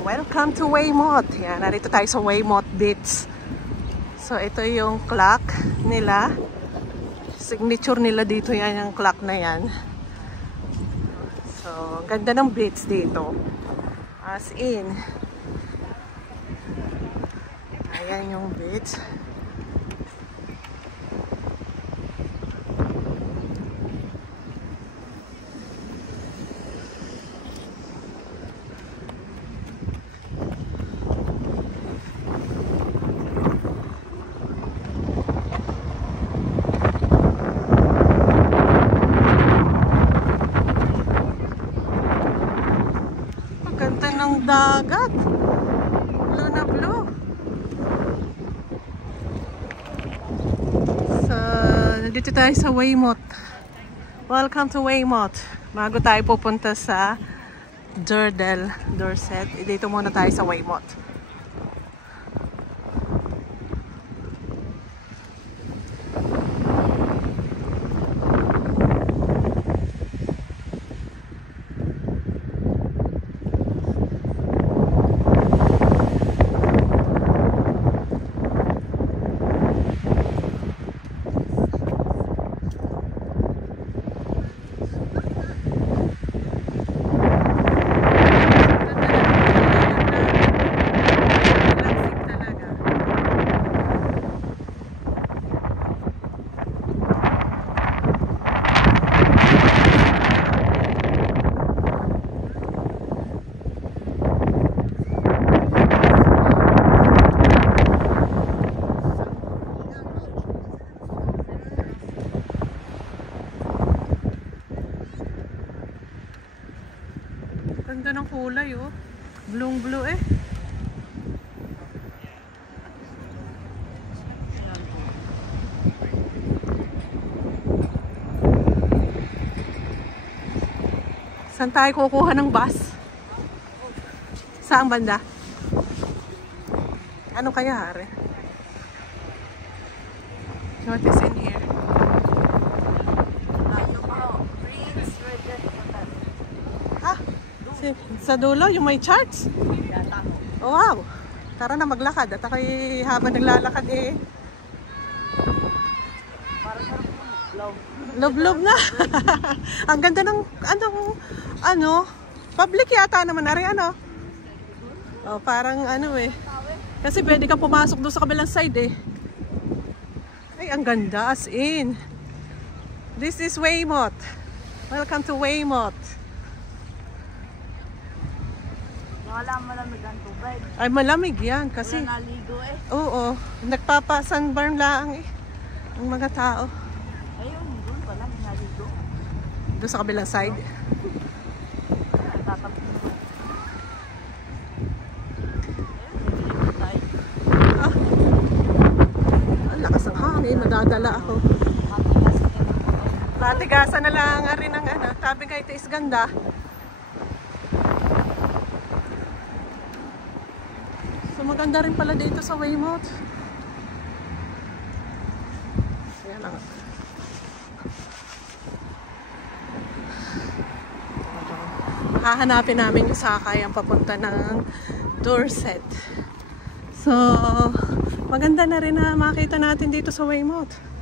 Welcome to Weymouth. Yan, narito tayo sa Weymouth Beach. So, ito yung clock nila. Signature nila dito yan, yung clock na yan. So, ganda ng beach dito. As in. Ayan yung beach. Ng dagat. Blue na blue. So, nandito tayo sa Weymouth. Welcome to Weymouth. Bago tayo pupunta sa Dorset. Dito muna tayo sa Weymouth. Ganda ng kulay, oh. Blue eh. Saan tayo kukuha ng bus? Saan banda? Ano kaya, Hare? What is in here? Sa dulo, yung may charts? Oh, wow! Tara na maglakad. At ako'y habang naglalakad eh. Love na. Ang ganda ng, public yata naman na rin, ano? Oh, parang ano eh. Kasi pwede kang pumasok doon sa kabilang side eh. Ay, ang ganda as in. This is Weymouth. Welcome to Weymouth. Malamig ang tubig. Ay, malamig yan kasi. Wala naligo eh. Oo, nagpapa-sunburn lang eh. Ang mga tao. Ayun, doon pala, naligo. Doon sa kabilang side. Tatapos naman. Ah, ang lakas ng hangin, madadala ako. Matigasan na lang nga rin ang tabi nga ito is ganda. So maganda rin pala dito sa Weymouth. Ayan lang. Hahanapin namin yung sakay ang papunta ng Dorset. So maganda na rin na makita natin dito sa Weymouth.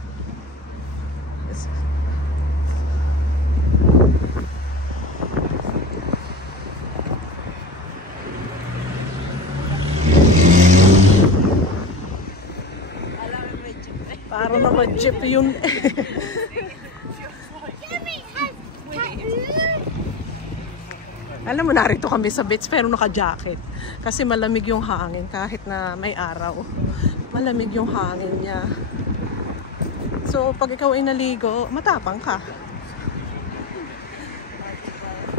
Parang naka-jeep yun. Alam mo, narito kami sa beach pero naka-jacket. Kasi malamig yung hangin kahit na may araw. Malamig yung hangin niya. So, pag ikaw ay naligo, matapang ka.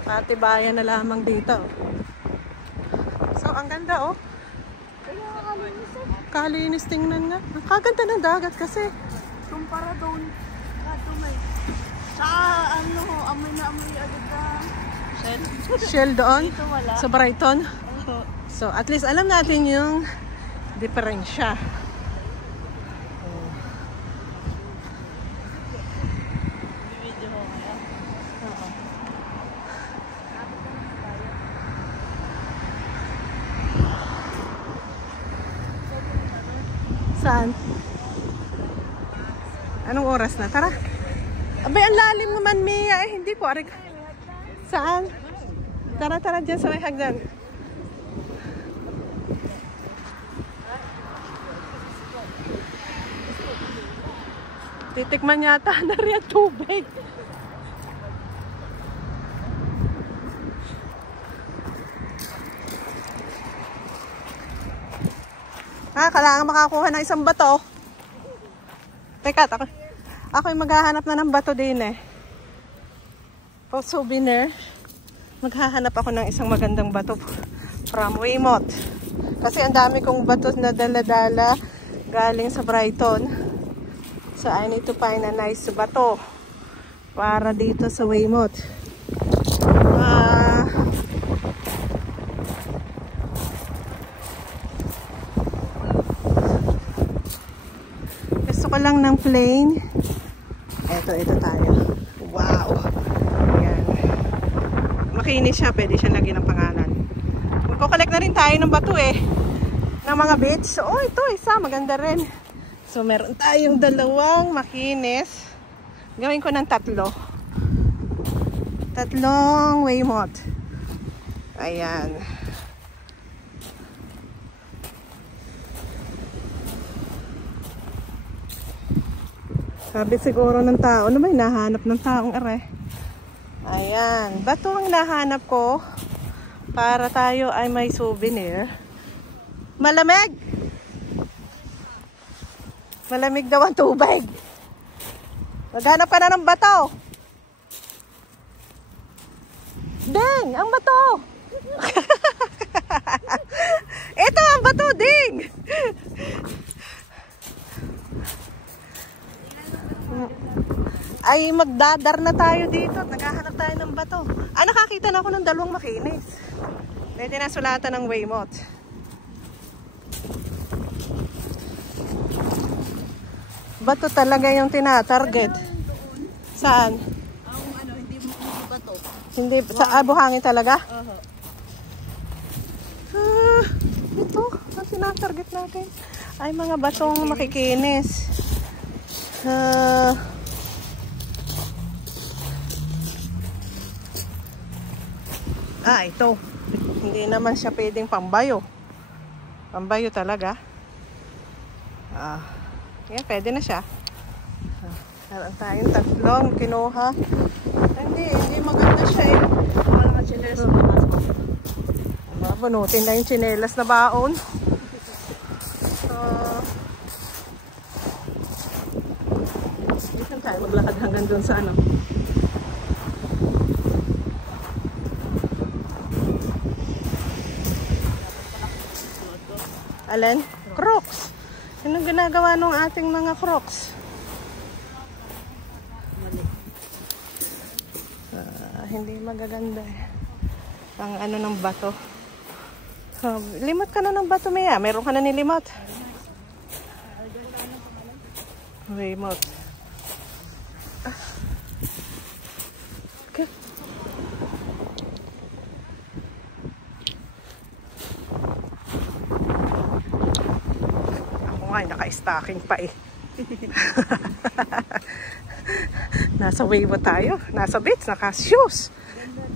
Patibayan na lamang dito. So, ang ganda, oh. Kalinis tingnan nga. Ang kaganda ng dagat kasi. Kumpara doon. Katumay. Sa amoy na amoy agad na Shell. Shell doon? Dito wala. Sa Brighton? So, at least alam natin yung diferensya. Video mo kaya? Oo. Saan? Anong oras na? Tara. Abay, ang lalim naman, Mia. Eh, hindi ko. Arig. Saan? Tara, tara dyan sa may hagdan. Titikman yata na rin ang tubig. Kailangan makakuha ng isang bato. Teka, ako yung maghahanap na ng bato din eh. For souvenir, maghahanap ako ng isang magandang bato from Weymouth. Kasi ang dami kong bato na dala-dala galing sa Brighton. So I need to find a nice bato para dito sa Weymouth. Gusto ko lang ng plain. Ito tayo. Wow! Ayan. Makinis siya. Pwede siya lagyan ng pangalan. Magko-collect na rin tayo ng bato eh. Ng mga beach. Oh, ito isa. Maganda rin. So, meron tayong dalawang makinis. Gawin ko ng tatlo. Tatlong Weymouth. Ayan. Sabi siguro ng tao, ano ba yung nahanap ng taong are? Ayan. Bato ang nahanap ko para tayo ay may souvenir. Malamig! Malamig daw ang tubig. Maghanap ka na ng bato. Ding! Ang bato! Ito ang bato, Ding! Ay magdadar na tayo dito. Naghahanap tayo ng bato. Nakakita na ako ng dalawang makinis. Pwede na sulatan ng Weymouth. Bato talaga yung tinatarget. Saan? Hindi bato. Hindi, sa buhangin talaga? Ito, ang tinatarget natin ay mga batong makikinis. Ito. Hindi naman siya pwedeng pambayo. Pambayo talaga. Yan, pwede na siya. Meron tayong tatlong kinuha. Hindi maganda siya eh. Wala ka chinelas na pasok. Babunutin na yung chinelas na baon. Saan tayo maglakad hanggang doon sa ano? Alin? Crocs. Anong ginagawa nung ating mga Crocs? Hindi magaganda eh. Ang ano ng bato. Limot ka na ng bato, Mia. Meron ka na nilimot. Weymouth. Okay. Ako nga, naka-stocking pa eh. Nasa Weymouth tayo. Nasa beach, naka-shoes.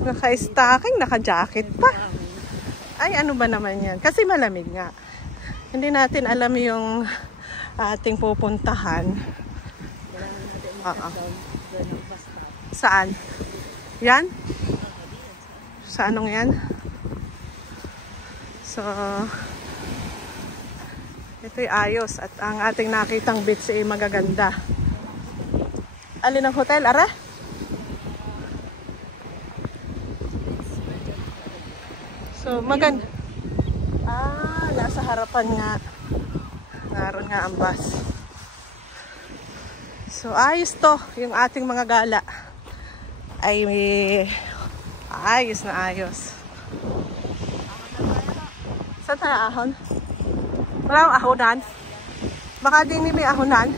Naka-stocking, naka-jacket pa. Ay, ano ba naman yan? Kasi malamig nga. Hindi natin alam yung ating pupuntahan. Saan? Yan? Sa anong yan? So, ito'y ayos. At ang ating nakitang beach ay magaganda. Alin ang hotel? Ara? So, maganda. Nasa harapan nga. Naroon nga ang bus. So, ayos to. Yung ating mga gala. Ay, ayos na ayos. Saan tayo ahon? Walang ahonan? Baka din may ahonan?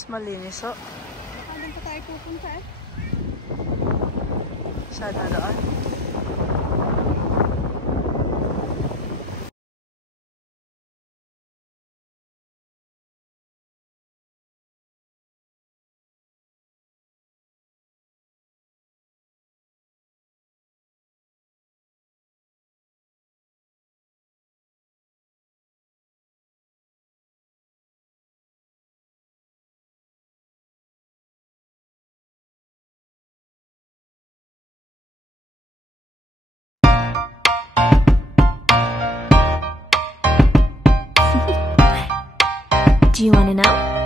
Mas malinis, oh. Baka doon pa tayo pupunta eh. Sana doon. Do you want to know?